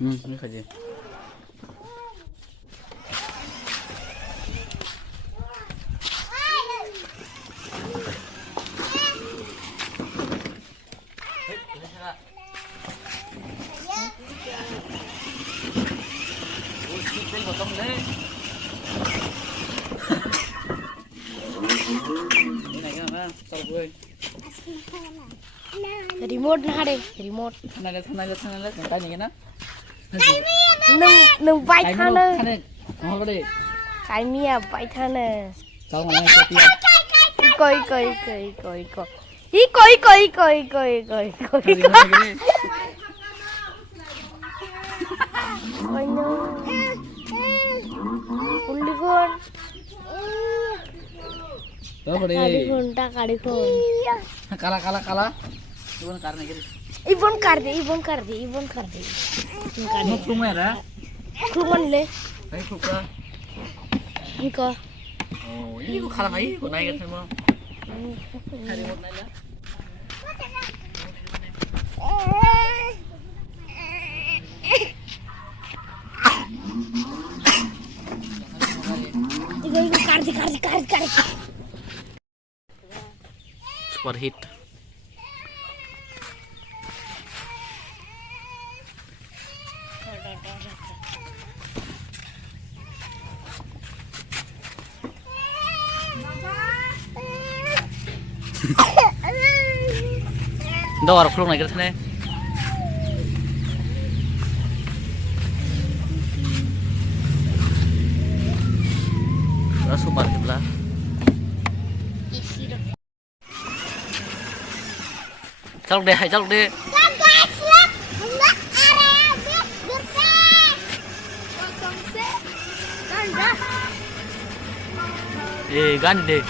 Ini saja. Remote na hade remote Thana tanya na. nung bai thana Mau cái đi. cái mía bai thana Sao mà nghe cái tiếng. coi ý coi ôi no ulifon Tahu apa kali phone Kala. Cuman karena gitu. ibon kar de Mau kumai ada? khluman le Ayo kuka. iko Oh, ini kok kalah lagi? Kok naik kan semua? Hari mau naik lah. iko kar Super hit. Đâu ở khu này cái thế này? Đó super hit lah. Chalok deh, chalok deh. Gan deh.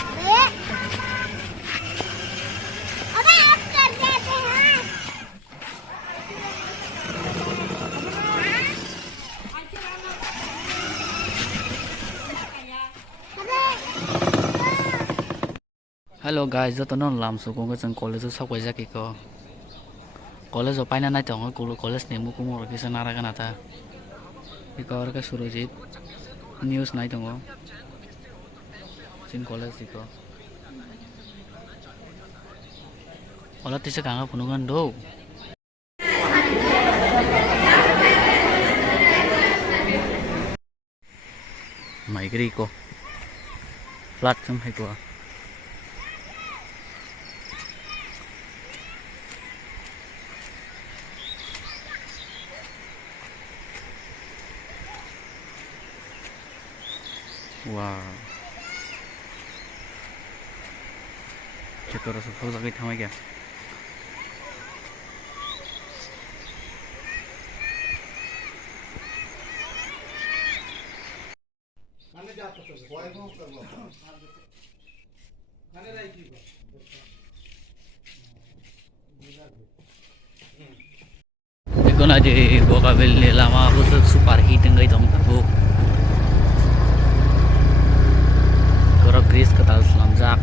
Hello guys, tôi nói làm số con cái chân college sắp quay ra kì co. College ở Paina này chọn cái college này mua cũng một cái sân ra cái nào ta. Cái co cái suru gì news này chọn trên college gì co. College thì sẽ càng phun ngon đâu. Mày cái đi co. Flat không hay co. Wow. Kita rasa full sakit sama ya. Ikon aja boka beli lama aku super hit enggak itu aku. Gris ketal selamjak.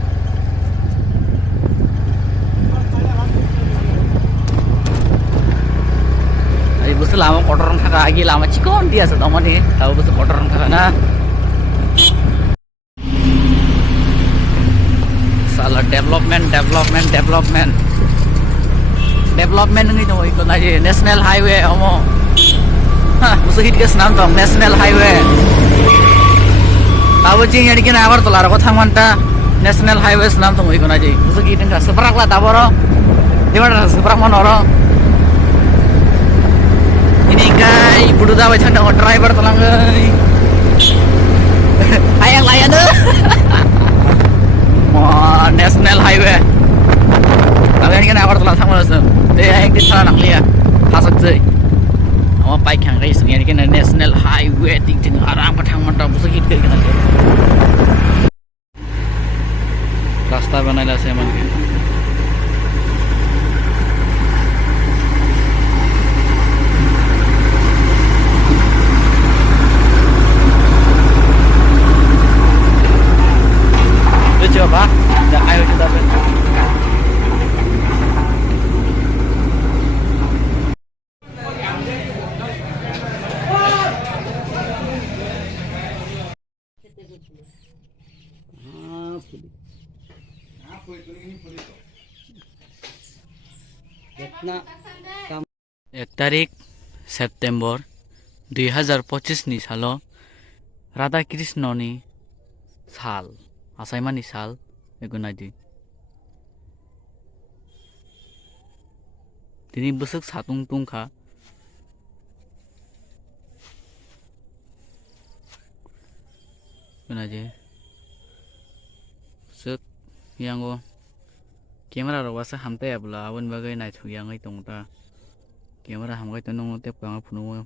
Ayo bos lama kotoran kakak lagi lama cikon dia setama nih. Tahu bos kotoran kakak na. Salah development ini tuh ikut aja national highway omo. Hah, bos hit ke senam dong national highway. Tahu sih yang dikin awal tuh larang kota manta national highway senam tuh ikut aja. Musuh kita nggak seberak lah tahu orang. Di mana seberak mana orang? Ini guys, budu tahu canda driver tulang guys. Ayang layan tuh. Wah, national highway. Tahu yang dikin awal tuh larang mana tuh? Dia yang di sana nak lihat, hasil sih. Awak bike yang race ni kan national highway tinggi arang patang mantap musuh kita kan. Rasta बनाइला से मन के तो coba dah ayo kita 1 तारिख September 2025 नि सालो राधा कृष्णनि साल आसाइमानि साल बेखौ नायदो दिनै बोसोर सातुं तुंखा नायदो sek yango camera ro wasa hamte abla abon bagai nai thuyangai tongta camera hamgai tonong te pang phunu